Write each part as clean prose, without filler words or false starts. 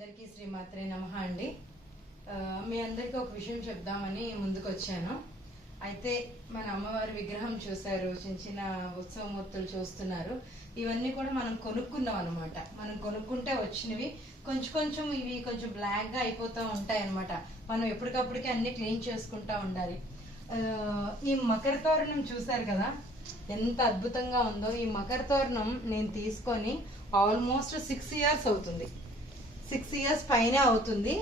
అందరికీ శ్రీమాత్రే నమః అండి. మీ అందరికీ ఒక విషయం చెప్దామని ముందుకు వచ్చాను. అయితే మన అమ్మవారి విగ్రహం చూశారు, చిన్న చిన్న ఉత్సవమూర్తులు చూస్తున్నారు. ఇవన్నీ కూడా మనం కొనుక్కున్నాం అనమాట. మనం కొనుక్కుంటే వచ్చినవి కొంచెం ఇవి కొంచెం బ్లాక్గా అయిపోతూ ఉంటాయి అనమాట. మనం ఎప్పటికప్పటికి అన్ని క్లీన్ చేసుకుంటూ ఉండాలి. ఈ మకర తోరణం చూశారు కదా, ఎంత అద్భుతంగా ఉందో. ఈ మకర తోరణం నేను తీసుకొని ఆల్మోస్ట్ 6 years అవుతుంది. 6 years పైన అవుతుంది.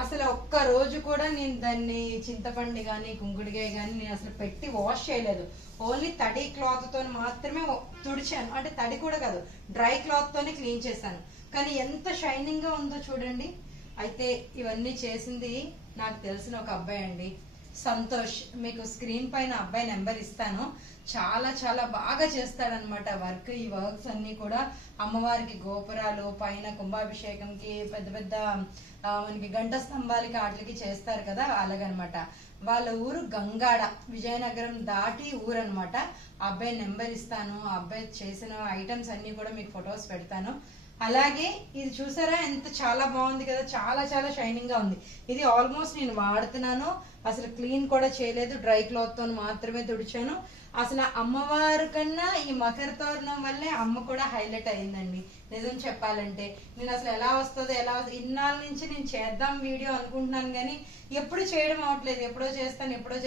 అసలు ఒక్క రోజు కూడా నేను దాన్ని చింతపండు కానీ కుంకుడికాయ కానీ నేను అసలు పెట్టి వాష్ చేయలేదు. ఓన్లీ తడి క్లాత్తో మాత్రమే తుడిచాను. అంటే తడి కూడా కాదు, డ్రై క్లాత్తోనే క్లీన్ చేశాను. కానీ ఎంత షైనింగ్గా ఉందో చూడండి. అయితే ఇవన్నీ చేసింది నాకు తెలిసిన ఒక అబ్బాయి అండి, సంతోష్. మీకు స్క్రీన్ పైన అబ్బాయి నెంబర్ ఇస్తాను. చాలా చాలా బాగా చేస్తాడనమాట వర్క్. ఈ వర్క్స్ అన్ని కూడా అమ్మవారికి గోపురాలు పైన కుంభాభిషేకంకి పెద్ద పెద్ద మనకి గంట స్తంభాలకి వాటికి చేస్తారు కదా, అలాగనమాట. వాళ్ళ ఊరు గంగాడ, విజయనగరం దాటి ఊరు అనమాట. అబ్బాయి నెంబర్ ఇస్తాను. ఆ అబ్బాయి చేసిన ఐటమ్స్ అన్ని కూడా మీకు ఫొటోస్ పెడతాను. అలాగే ఇది చూసారా, ఎంత చాలా బాగుంది కదా, చాలా చాలా షైనింగ్ గా ఉంది. ఇది ఆల్మోస్ట్ నేను వాడుతున్నాను. అసలు క్లీన్ కూడా చేయలేదు, డ్రై క్లాత్ తో మాత్రమే తుడిచాను. అసలు అమ్మవారి కన్నా ఈ మకర తోరణం వల్లే అమ్మ కూడా హైలైట్ అయిందండి. నిజం చెప్పాలంటే నేను అసలు ఎలా వస్తుందో ఇన్నాళ్ళ నుంచి నేను చేద్దాం వీడియో అనుకుంటున్నాను, కానీ ఎప్పుడు చేయడం అవట్లేదు. ఎప్పుడో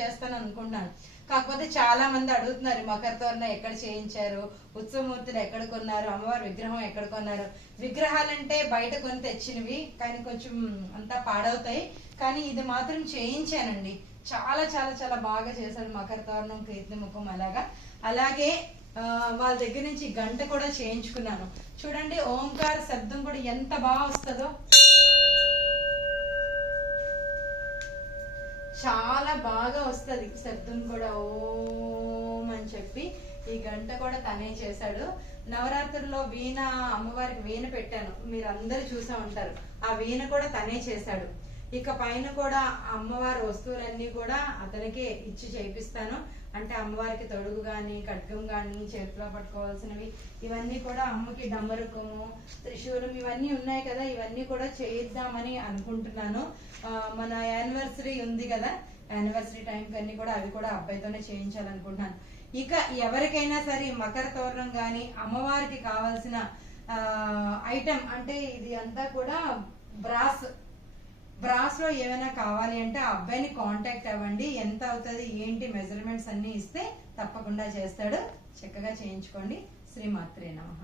చేస్తాను అనుకుంటున్నాను. కాకపోతే చాలా మంది అడుగుతున్నారు, మకర తోరణం ఎక్కడ చేయించారు, ఉత్సవమూర్తులు ఎక్కడ కొన్నారు, అమ్మవారి విగ్రహం ఎక్కడ కొన్నారు. విగ్రహాలంటే బయట కొని తెచ్చినవి, కానీ కొంచెం అంతా పాడవుతాయి. కానీ ఇది మాత్రం చేయించానండి. చాలా చాలా చాలా బాగా చేశాడు మకర తోరణం, కీర్తి ముఖం అలాగా. అలాగే వాళ్ళ దగ్గర నుంచి గంట కూడా చేయించుకున్నాను. చూడండి, ఓంకార శబ్దం కూడా ఎంత బాగా వస్తుందో, చాలా బాగా వస్తుంది శబ్దం కూడా, ఓం అని చెప్పి. ఈ గంట కూడా తనే చేశాడు. నవరాత్రుల్లో వీణ, అమ్మవారికి వీణ పెట్టాను, మీరు అందరు చూసా ఉంటారు. ఆ వీణ కూడా తనే చేశాడు. ఇక పైన కూడా అమ్మవారి వస్తువులన్నీ కూడా అతనికే ఇచ్చి చేపిస్తాను. అంటే అమ్మవారికి తొడుగు కానీ ఖడ్గం కానీ చేతిలో పట్టుకోవాల్సినవి ఇవన్నీ కూడా, అమ్మకి డమరుకము త్రిశూలం ఇవన్నీ ఉన్నాయి కదా, ఇవన్నీ కూడా చేయిద్దామని అనుకుంటున్నాను. మన యానివర్సరీ ఉంది కదా, యానివర్సరీ టైంకి అన్ని కూడా అవి కూడా అబ్బాయితోనే చేయించాలనుకుంటున్నాను. ఇక ఎవరికైనా సరే మకర తోరణం కానీ అమ్మవారికి కావాల్సిన ఐటమ్, అంటే ఇది అంతా కూడా బ్రాస్ లో ఏమైనా కావాలి అంటే ఆ అబ్బాయిని కాంటాక్ట్ అవ్వండి. ఎంత అవుతుంది ఏంటి మెజర్మెంట్స్ అన్ని ఇస్తే తప్పకుండా చేస్తాడు. చక్కగా చేయించుకోండి. శ్రీమాత్రే నమః.